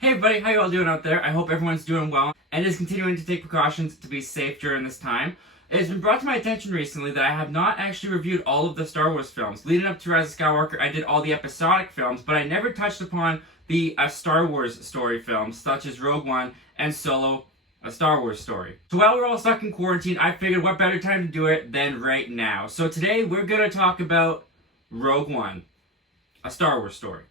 Hey everybody, how you all doing out there? I hope everyone's doing well and is continuing to take precautions to be safe during this time. It's been brought to my attention recently that I have not actually reviewed all of the Star Wars films. Leading up to Rise of Skywalker, I did all the episodic films, but I never touched upon the Star Wars story films, such as Rogue One and Solo, a Star Wars story. So while we're all stuck in quarantine, I figured what better time to do it than right now. So today we're going to talk about Rogue One, a Star Wars story.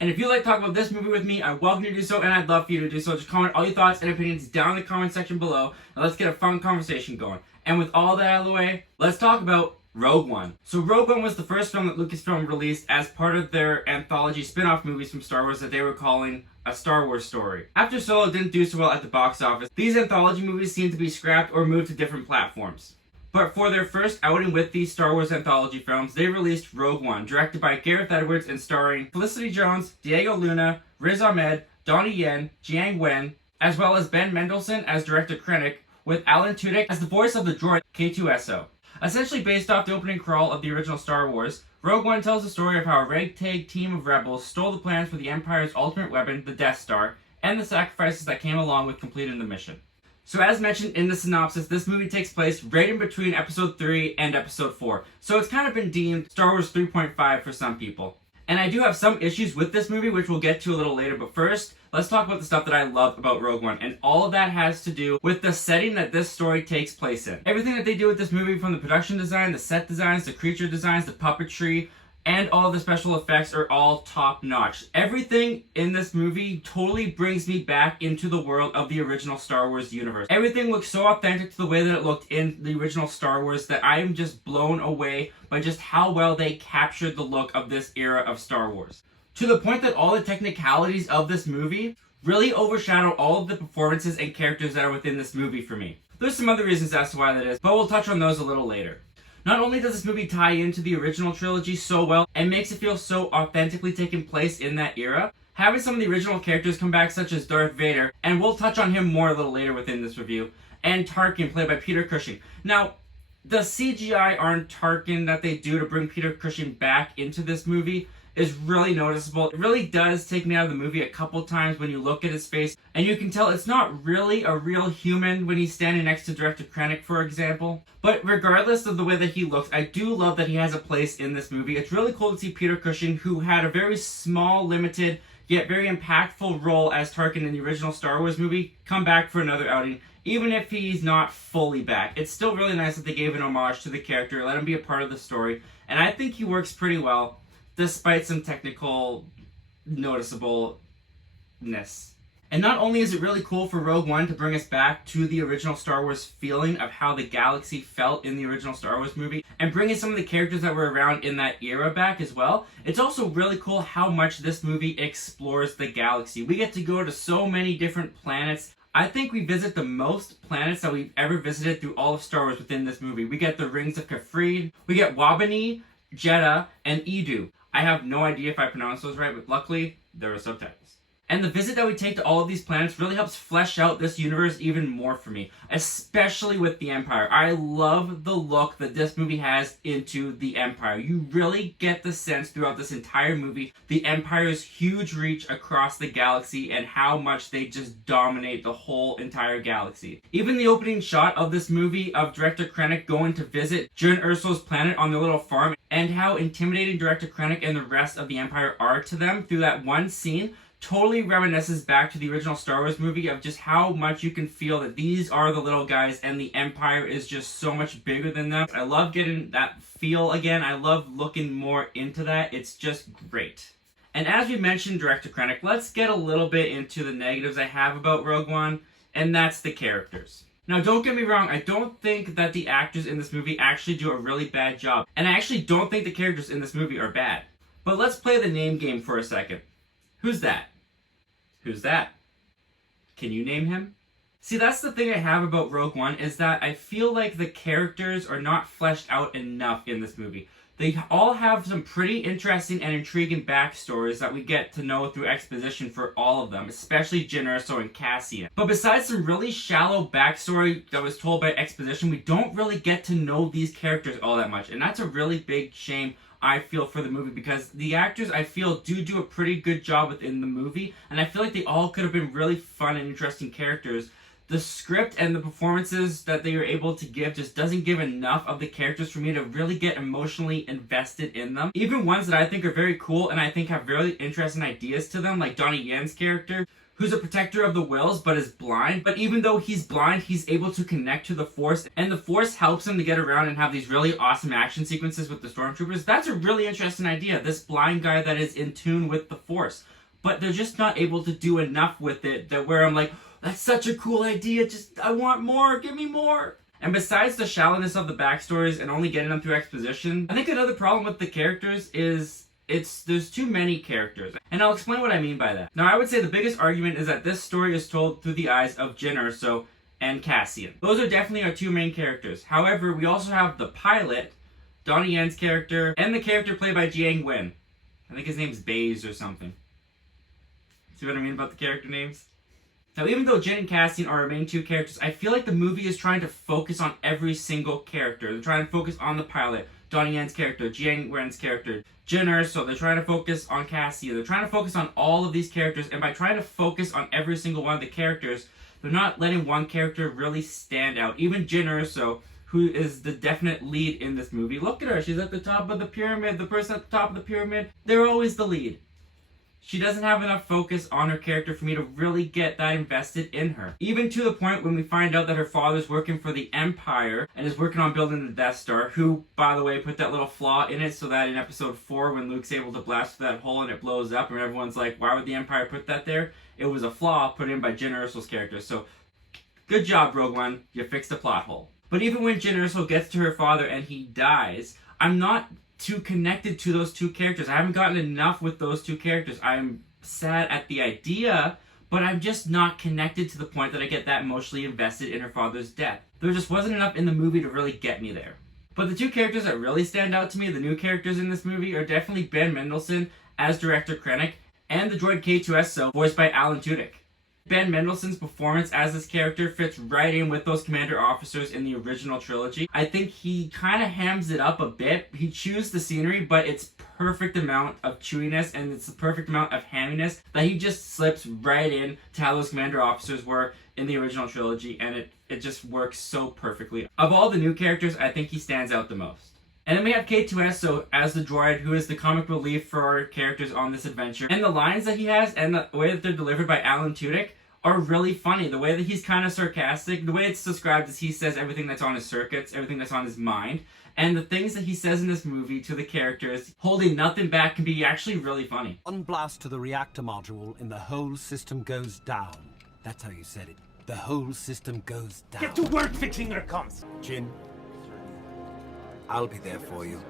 And if you'd like to talk about this movie with me, I'm welcome to do so, and I'd love for you to do so. Just comment all your thoughts and opinions down in the comment section below, and let's get a fun conversation going. And with all that out of the way, let's talk about Rogue One. So Rogue One was the first film that Lucasfilm released as part of their anthology spin-off movies from Star Wars that they were calling a Star Wars story. After Solo didn't do so well at the box office, these anthology movies seemed to be scrapped or moved to different platforms. But for their first outing with these Star Wars anthology films, they released Rogue One, directed by Gareth Edwards and starring Felicity Jones, Diego Luna, Riz Ahmed, Donnie Yen, Jiang Wen, as well as Ben Mendelsohn as Director Krennic, with Alan Tudyk as the voice of the droid K2SO. Essentially based off the opening crawl of the original Star Wars, Rogue One tells the story of how a ragtag team of rebels stole the plans for the Empire's ultimate weapon, the Death Star, and the sacrifices that came along with completing the mission. So as mentioned in the synopsis, this movie takes place right in between Episode 3 and Episode 4. So it's kind of been deemed Star Wars 3.5 for some people. And I do have some issues with this movie, which we'll get to a little later, but first, let's talk about the stuff that I love about Rogue One. And all of that has to do with the setting that this story takes place in. Everything that they do with this movie, from the production design, the set designs, the creature designs, the puppetry, and all the special effects are all top-notch. Everything in this movie totally brings me back into the world of the original Star Wars universe. Everything looks so authentic to the way that it looked in the original Star Wars that I am just blown away by just how well they captured the look of this era of Star Wars. To the point that all the technicalities of this movie really overshadow all of the performances and characters that are within this movie for me. There's some other reasons as to why that is, but we'll touch on those a little later. Not only does this movie tie into the original trilogy so well and makes it feel so authentically taking place in that era, having some of the original characters come back, such as Darth Vader, and we'll touch on him more a little later within this review, and Tarkin, played by Peter Cushing. Now, the CGI on Tarkin that they do to bring Peter Cushing back into this movie is really noticeable. It really does take me out of the movie a couple times when you look at his face, and you can tell it's not really a real human when he's standing next to Director Krennic, for example. But regardless of the way that he looks, I do love that he has a place in this movie. It's really cool to see Peter Cushing, who had a very small, limited, yet very impactful role as Tarkin in the original Star Wars movie, come back for another outing. Even if he's not fully back, it's still really nice that they gave an homage to the character, let him be a part of the story, and I think he works pretty well, despite some technical noticeableness. And not only is it really cool for Rogue One to bring us back to the original Star Wars feeling of how the galaxy felt in the original Star Wars movie, and bringing some of the characters that were around in that era back as well, it's also really cool how much this movie explores the galaxy. We get to go to so many different planets. I think we visit the most planets that we've ever visited through all of Star Wars within this movie. We get the Rings of Kafrid, we get Wabani, Jeddah, and Edu. I have no idea if I pronounced those right, but luckily, there are subtitles. And the visit that we take to all of these planets really helps flesh out this universe even more for me, especially with the Empire. I love the look that this movie has into the Empire. You really get the sense throughout this entire movie, the Empire's huge reach across the galaxy and how much they just dominate the whole entire galaxy. Even the opening shot of this movie of Director Krennic going to visit Jyn Erso's planet on their little farm, and how intimidating Director Krennic and the rest of the Empire are to them through that one scene, totally reminisces back to the original Star Wars movie of just how much you can feel that these are the little guys and the Empire is just so much bigger than them. I love getting that feel again. I love looking more into that. It's just great. And as we mentioned Director Krennic, let's get a little bit into the negatives I have about Rogue One, and that's the characters. Now, don't get me wrong, I don't think that the actors in this movie actually do a really bad job, and I actually don't think the characters in this movie are bad. But let's play the name game for a second. Who's that? Who's that? Can you name him? See, that's the thing I have about Rogue One, is that I feel like the characters are not fleshed out enough in this movie. They all have some pretty interesting and intriguing backstories that we get to know through exposition for all of them, especially Jyn Erso and Cassian. But besides some really shallow backstory that was told by exposition, we don't really get to know these characters all that much, and that's a really big shame I feel, for the movie, because the actors, I feel, do a pretty good job within the movie, and I feel like they all could have been really fun and interesting characters. The script and the performances that they were able to give just doesn't give enough of the characters for me to really get emotionally invested in them. Even ones that I think are very cool and I think have really interesting ideas to them, like Donnie Yen's character, who's a protector of the Wills but is blind. But even though he's blind, he's able to connect to the Force, and the Force helps him to get around and have these really awesome action sequences with the Stormtroopers. That's a really interesting idea, this blind guy that is in tune with the Force. But they're just not able to do enough with it that where I'm like, that's such a cool idea, just, I want more, give me more. And besides the shallowness of the backstories and only getting them through exposition, I think another problem with the characters is there's too many characters. And I'll explain what I mean by that. Now, I would say the biggest argument is that this story is told through the eyes of Jyn Erso and Cassian. Those are definitely our two main characters. However, we also have the pilot, Donnie Yen's character, and the character played by Jiang Wen. I think his name's Baze or something. See what I mean about the character names? Now, even though Jyn and Cassian are our main two characters, I feel like the movie is trying to focus on every single character. They're trying to focus on the pilot, Donnie Yen's character, Jiang Wen's character, Jyn Erso. They're trying to focus on Cassian. They're trying to focus on all of these characters, and by trying to focus on every single one of the characters, they're not letting one character really stand out. Even Jyn Erso, who is the definite lead in this movie. Look at her. She's at the top of the pyramid. The person at the top of the pyramid, they're always the lead. She doesn't have enough focus on her character for me to really get that invested in her. Even to the point when we find out that her father's working for the Empire and is working on building the Death Star, who, by the way, put that little flaw in it so that in episode 4, when Luke's able to blast through that hole and it blows up and everyone's like, why would the Empire put that there? It was a flaw put in by Jyn Erso's character. So, good job, Rogue One. You fixed the plot hole. But even when Jyn Erso gets to her father and he dies, I'm not too connected to those two characters. I haven't gotten enough with those two characters. I'm sad at the idea, but I'm just not connected to the point that I get that emotionally invested in her father's death. There just wasn't enough in the movie to really get me there. But the two characters that really stand out to me, the new characters in this movie, are definitely Ben Mendelsohn as Director Krennic and the droid K2SO, voiced by Alan Tudyk. Ben Mendelsohn's performance as this character fits right in with those commander officers in the original trilogy. I think he kind of hams it up a bit. He chews the scenery, but it's perfect amount of chewiness and it's the perfect amount of hamminess that he just slips right in to how those commander officers were in the original trilogy, and it just works so perfectly. Of all the new characters, I think he stands out the most. And then we have K2SO as the droid, who is the comic relief for our characters on this adventure. And the lines that he has and the way that they're delivered by Alan Tudyk are really funny. The way that he's kind of sarcastic, the way it's described is he says everything that's on his circuits, everything that's on his mind. And the things that he says in this movie to the characters, holding nothing back, can be actually really funny. One blast to the reactor module and the whole system goes down. That's how you said it. The whole system goes down. Get to work fixing their comms. Jyn, I'll be there for you.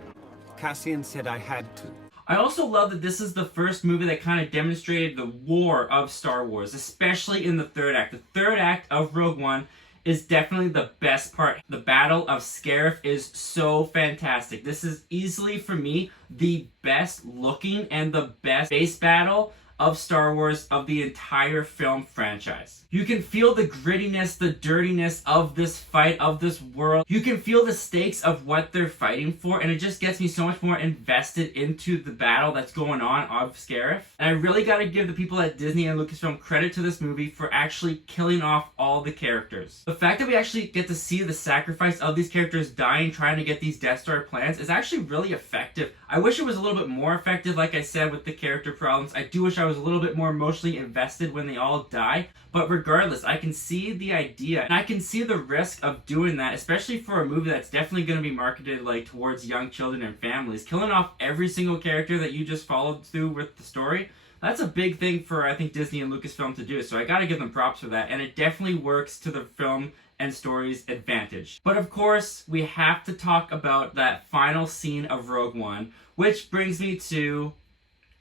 Cassian said I had to. I also love that this is the first movie that kind of demonstrated the war of Star Wars, especially in the third act. The third act of Rogue One is definitely the best part. The Battle of Scarif is so fantastic. This is easily, for me, the best looking and the best base battle of Star Wars of the entire film franchise. You can feel the grittiness, the dirtiness of this fight, of this world. You can feel the stakes of what they're fighting for, and it just gets me so much more invested into the battle that's going on of Scarif. And I really gotta give the people at Disney and Lucasfilm credit to this movie for actually killing off all the characters. The fact that we actually get to see the sacrifice of these characters dying trying to get these Death Star plans is actually really effective. I wish it was a little bit more effective, like I said, with the character problems. I do wish I was a little bit more emotionally invested when they all die. But regardless, I can see the idea, and I can see the risk of doing that, especially for a movie that's definitely going to be marketed like towards young children and families. Killing off every single character that you just followed through with the story, that's a big thing for, I think, Disney and Lucasfilm to do. So I gotta give them props for that, and it definitely works to the film and story's advantage. But of course, we have to talk about that final scene of Rogue One, which brings me to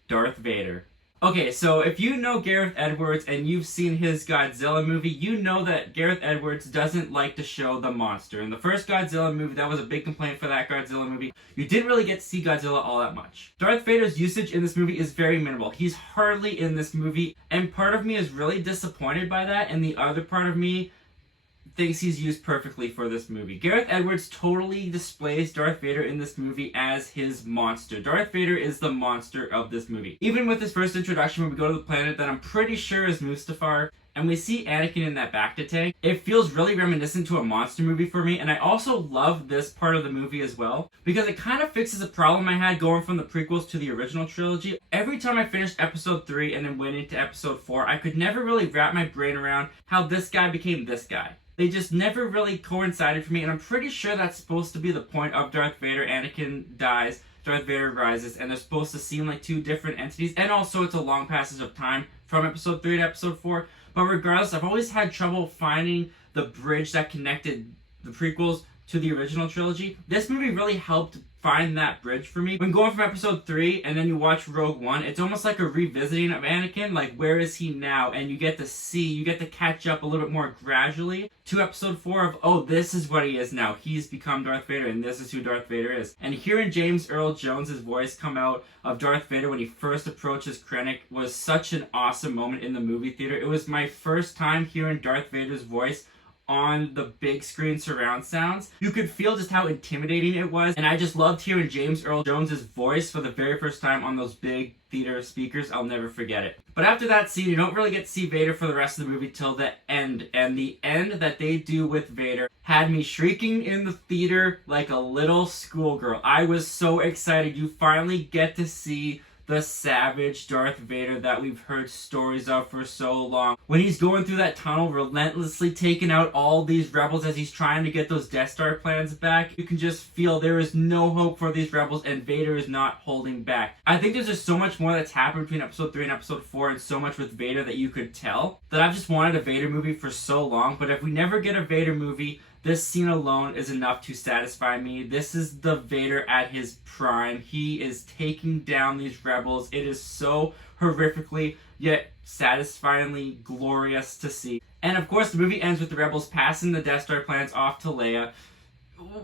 Darth Vader. Okay, so if you know Gareth Edwards and you've seen his Godzilla movie, you know that Gareth Edwards doesn't like to show the monster. In the first Godzilla movie, that was a big complaint for that Godzilla movie. You didn't really get to see Godzilla all that much. Darth Vader's usage in this movie is very minimal. He's hardly in this movie, and part of me is really disappointed by that, and the other part of me thinks he's used perfectly for this movie. Gareth Edwards totally displays Darth Vader in this movie as his monster. Darth Vader is the monster of this movie. Even with his first introduction, when we go to the planet that I'm pretty sure is Mustafar, and we see Anakin in that Bacta tank, it feels really reminiscent to a monster movie for me, and I also love this part of the movie as well, because it kind of fixes a problem I had going from the prequels to the original trilogy. Every time I finished episode 3 and then went into episode 4, I could never really wrap my brain around how this guy became this guy. They just never really coincided for me, and I'm pretty sure that's supposed to be the point of Darth Vader. Anakin dies, Darth Vader rises, and they're supposed to seem like two different entities, and also it's a long passage of time from episode 3 to episode 4. But regardless, I've always had trouble finding the bridge that connected the prequels to the original trilogy. This movie really helped find that bridge for me. When going from episode 3 and then you watch Rogue One, it's almost like a revisiting of Anakin, like where is he now? And you get to catch up a little bit more gradually to episode 4 of, oh, this is what he is now. He's become Darth Vader and this is who Darth Vader is. And hearing James Earl Jones' voice come out of Darth Vader when he first approaches Krennic was such an awesome moment in the movie theater. It was my first time hearing Darth Vader's voice on the big screen surround sounds. You could feel just how intimidating it was, and I just loved hearing James Earl Jones' voice for the very first time on those big theater speakers. I'll never forget it. But after that scene, you don't really get to see Vader for the rest of the movie till the end, and the end that they do with Vader had me shrieking in the theater like a little schoolgirl. I was so excited. You finally get to see the savage Darth Vader that we've heard stories of for so long. When he's going through that tunnel, relentlessly taking out all these rebels as he's trying to get those Death Star plans back, you can just feel there is no hope for these rebels and Vader is not holding back. I think there's just so much more that's happened between episode 3 and episode 4 and so much with Vader that you could tell that I've just wanted a Vader movie for so long. But if we never get a Vader movie, this scene alone is enough to satisfy me. This is the Vader at his prime. He is taking down these rebels. It is so horrifically yet satisfyingly glorious to see. And of course, the movie ends with the rebels passing the Death Star plans off to Leia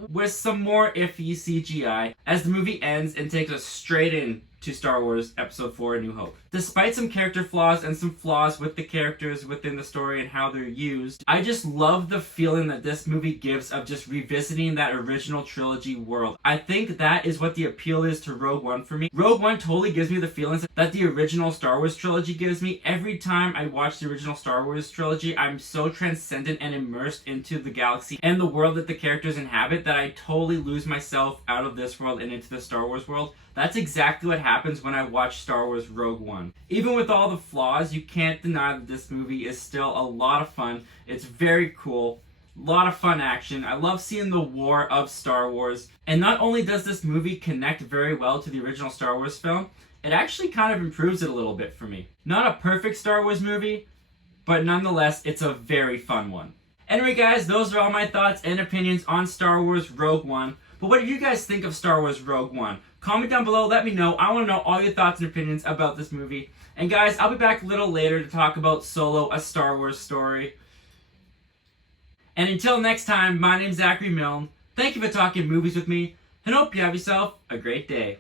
with some more iffy CGI as the movie ends and takes us straight in to Star Wars Episode 4: A New Hope. Despite some character flaws and some flaws with the characters within the story and how they're used, I just love the feeling that this movie gives of just revisiting that original trilogy world. I think that is what the appeal is to Rogue One for me. Rogue One totally gives me the feelings that the original Star Wars trilogy gives me. Every time I watch the original Star Wars trilogy, I'm so transcendent and immersed into the galaxy and the world that the characters inhabit that I totally lose myself out of this world and into the Star Wars world. That's exactly what happens when I watch Star Wars Rogue One. Even with all the flaws, you can't deny that this movie is still a lot of fun. It's very cool. A lot of fun action. I love seeing the war of Star Wars. And not only does this movie connect very well to the original Star Wars film, it actually kind of improves it a little bit for me. Not a perfect Star Wars movie, but nonetheless, it's a very fun one. Anyway guys, those are all my thoughts and opinions on Star Wars Rogue One. But what do you guys think of Star Wars Rogue One? Comment down below, let me know. I want to know all your thoughts and opinions about this movie. And guys, I'll be back a little later to talk about Solo, a Star Wars story. And until next time, my name's Zachary Milne. Thank you for talking movies with me, and hope you have yourself a great day.